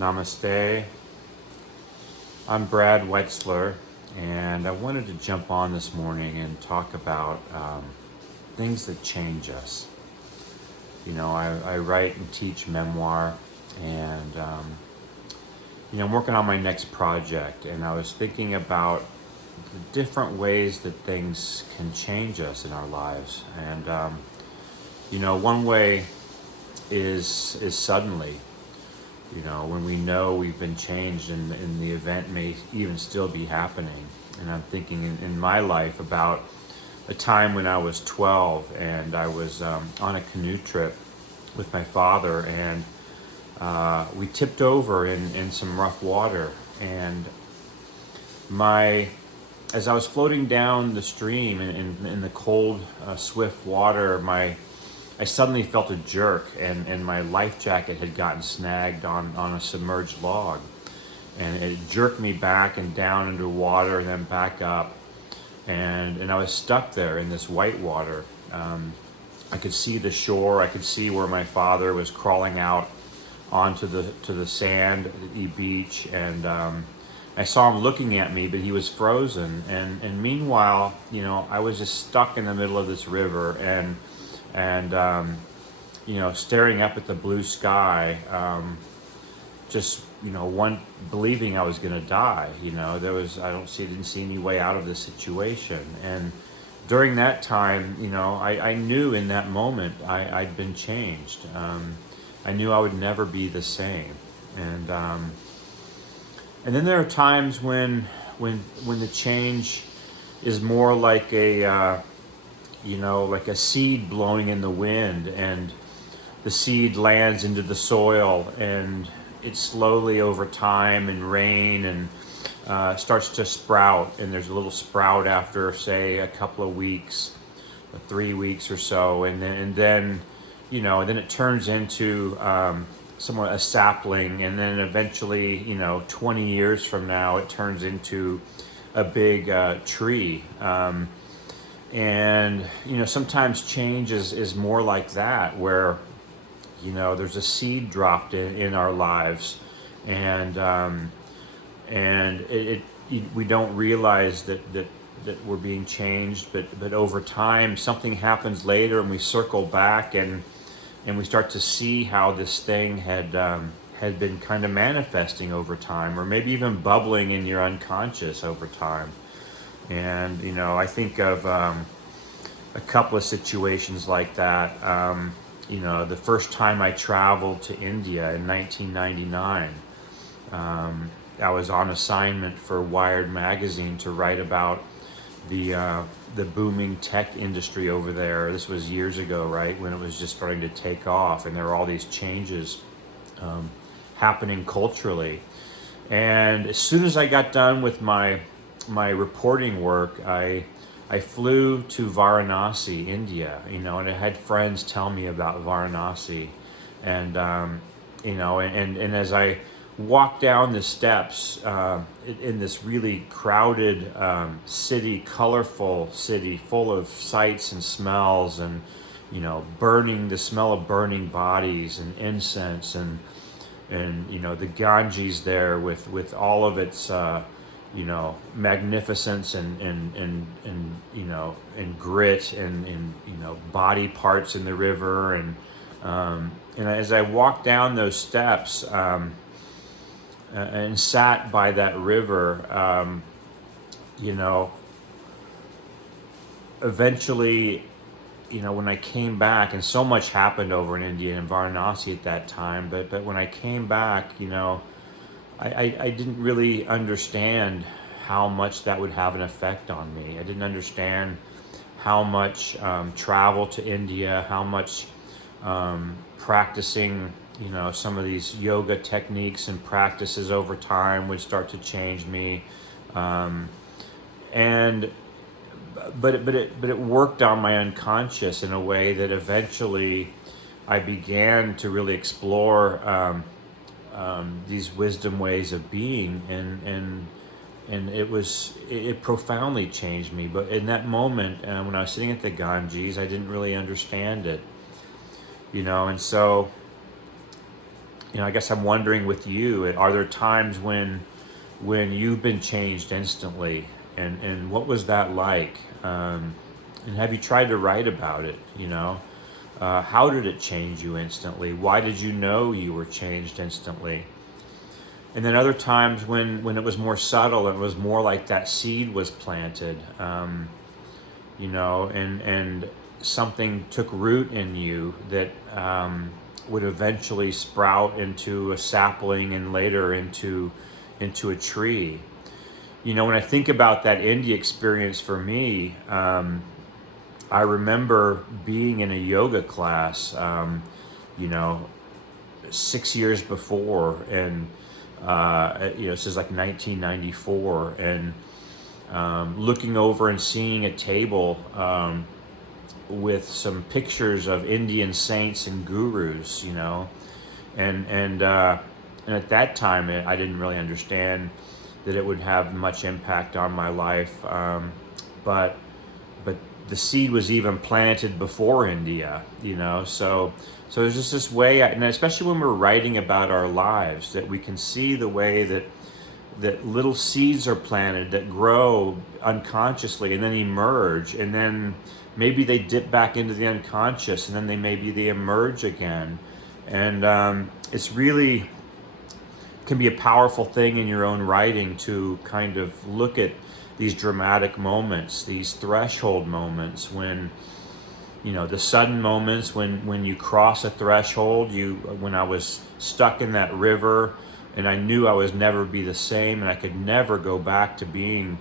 Namaste. I'm Brad Wetzler, and I wanted to jump on this morning and talk about things that change us. You know, I write and teach memoir, and I'm working on my next project, and I was thinking about the different ways that things can change us in our lives. And one way is suddenly. When we know we've been changed and the event may even still be happening. And I'm thinking in my life about a time when I was 12 and I was on a canoe trip with my father, and we tipped over in some rough water. And as I was floating down the stream in the cold, swift water, I suddenly felt a jerk, and my life jacket had gotten snagged on a submerged log. And it jerked me back and down into water and then back up. And I was stuck there in this white water. I could see the shore. I could see where my father was crawling out onto the sand at the beach. And I saw him looking at me, but he was frozen. And meanwhile, I was just stuck in the middle of this river and staring up at the blue sky, believing I was going to die. Didn't see any way out of this situation. And during that time, I knew in that moment I'd been changed. I knew I would never be the same. And then there are times when the change is more like like a seed blowing in the wind, and the seed lands into the soil, and it slowly over time and rain and starts to sprout, and there's a little sprout after, say, a couple of weeks, 3 weeks or so, and then it turns into somewhat a sapling, and then eventually, 20 years from now, it turns into a big tree. And sometimes change is more like that, where there's a seed dropped in our lives, and we don't realize that we're being changed, but over time something happens later, and we circle back and we start to see how this thing had been kind of manifesting over time, or maybe even bubbling in your unconscious over time. And I think of a couple of situations like that. The first time I traveled to India in 1999, I was on assignment for Wired magazine to write about the booming tech industry over there. This was years ago, right, when it was just starting to take off, and there were all these changes happening culturally. And as soon as I got done with my reporting work, I flew to Varanasi, India, and I had friends tell me about Varanasi, and and as I walked down the steps in this really crowded city, colorful city, full of sights and smells, and the smell of burning bodies and incense, and the Ganges there with all of its magnificence and grit and body parts in the river, and as I walked down those steps and sat by that river, eventually, when I came back, and so much happened over in India and Varanasi at that time, but when I came back, I didn't really understand how much that would have an effect on me. I didn't understand how much travel to India, how much practicing, some of these yoga techniques and practices over time would start to change me. But it worked on my unconscious in a way that eventually I began to really explore these wisdom ways of being, and it profoundly changed me. But in that moment, when I was sitting at the Ganges, I didn't really understand it, and so I guess I'm wondering with you, are there times when you've been changed instantly, and what was that like? And have you tried to write about it? How did it change you instantly? Why did you know you were changed instantly? And then other times when it was more subtle, it was more like that seed was planted, and something took root in you that would eventually sprout into a sapling and later into a tree. When I think about that India experience for me, I remember being in a yoga class, 6 years before, and this is like 1994, and looking over and seeing a table with some pictures of Indian saints and gurus, and at that time I didn't really understand that it would have much impact on my life, but the seed was even planted before India, so there's just this way, and especially when we're writing about our lives, that we can see the way that little seeds are planted that grow unconsciously and then emerge, and then maybe they dip back into the unconscious, and then they emerge again. And it's really can be a powerful thing in your own writing to kind of look at these dramatic moments, these threshold moments, when the sudden moments when you cross a threshold. When I was stuck in that river and I knew I was never be the same, and I could never go back to being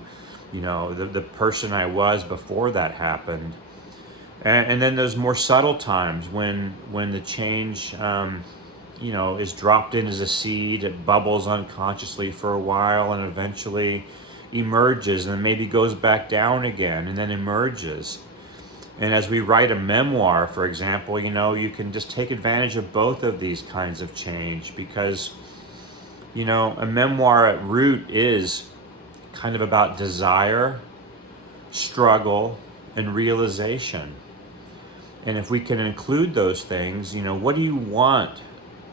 the person I was before that happened. And then there's more subtle times when the change is dropped in as a seed. It bubbles unconsciously for a while and eventually emerges, and then maybe goes back down again and then emerges. And as we write a memoir, for example, you can just take advantage of both of these kinds of change, because a memoir at root is kind of about desire, struggle, and realization. And if we can include those things, what do you want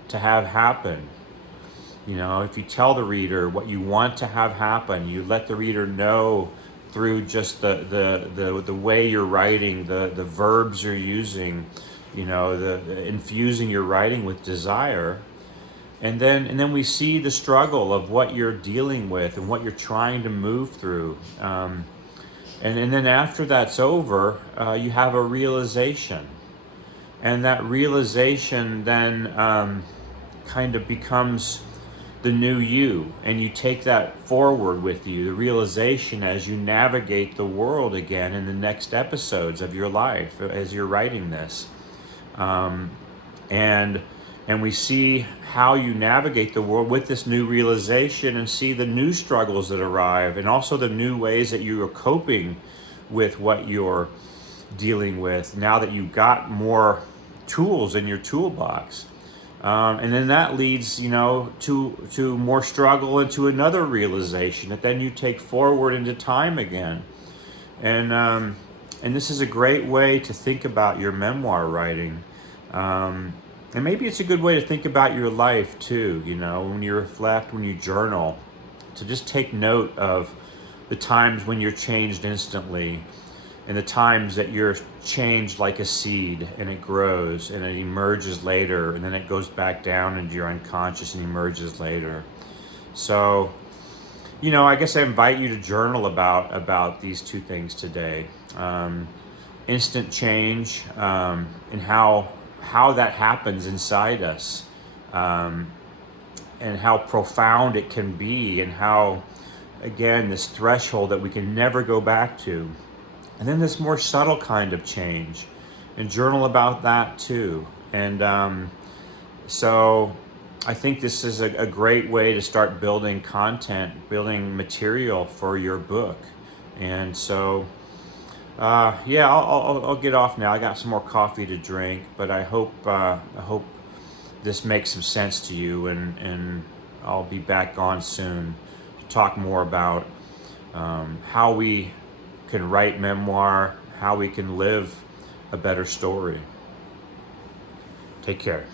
to have happen? If you tell the reader what you want to have happen, you let the reader know through just the way you're writing, the verbs you're using, the infusing your writing with desire. And then we see the struggle of what you're dealing with and what you're trying to move through. And then after that's over, you have a realization. And that realization then kind of becomes the new you, and you take that forward with you, the realization, as you navigate the world again in the next episodes of your life as you're writing this. And we see how you navigate the world with this new realization, and see the new struggles that arrive, and also the new ways that you are coping with what you're dealing with now that you've got more tools in your toolbox. And then that leads, to more struggle and to another realization that then you take forward into time again. And this is a great way to think about your memoir writing. And maybe it's a good way to think about your life too, when you reflect, when you journal, to just take note of the times when you're changed instantly, and the times that you're changed like a seed, and it grows and it emerges later, and then it goes back down into your unconscious and emerges later. So, I guess I invite you to journal about these two things today. Instant change, and how that happens inside us, and how profound it can be, and how, again, this threshold that we can never go back to. And then this more subtle kind of change, and journal about that too. And so I think this is a great way to start building content, building material for your book. And so, I'll get off now. I got some more coffee to drink, but I hope this makes some sense to you, and I'll be back on soon to talk more about how we can write memoir, how we can live a better story. Take care.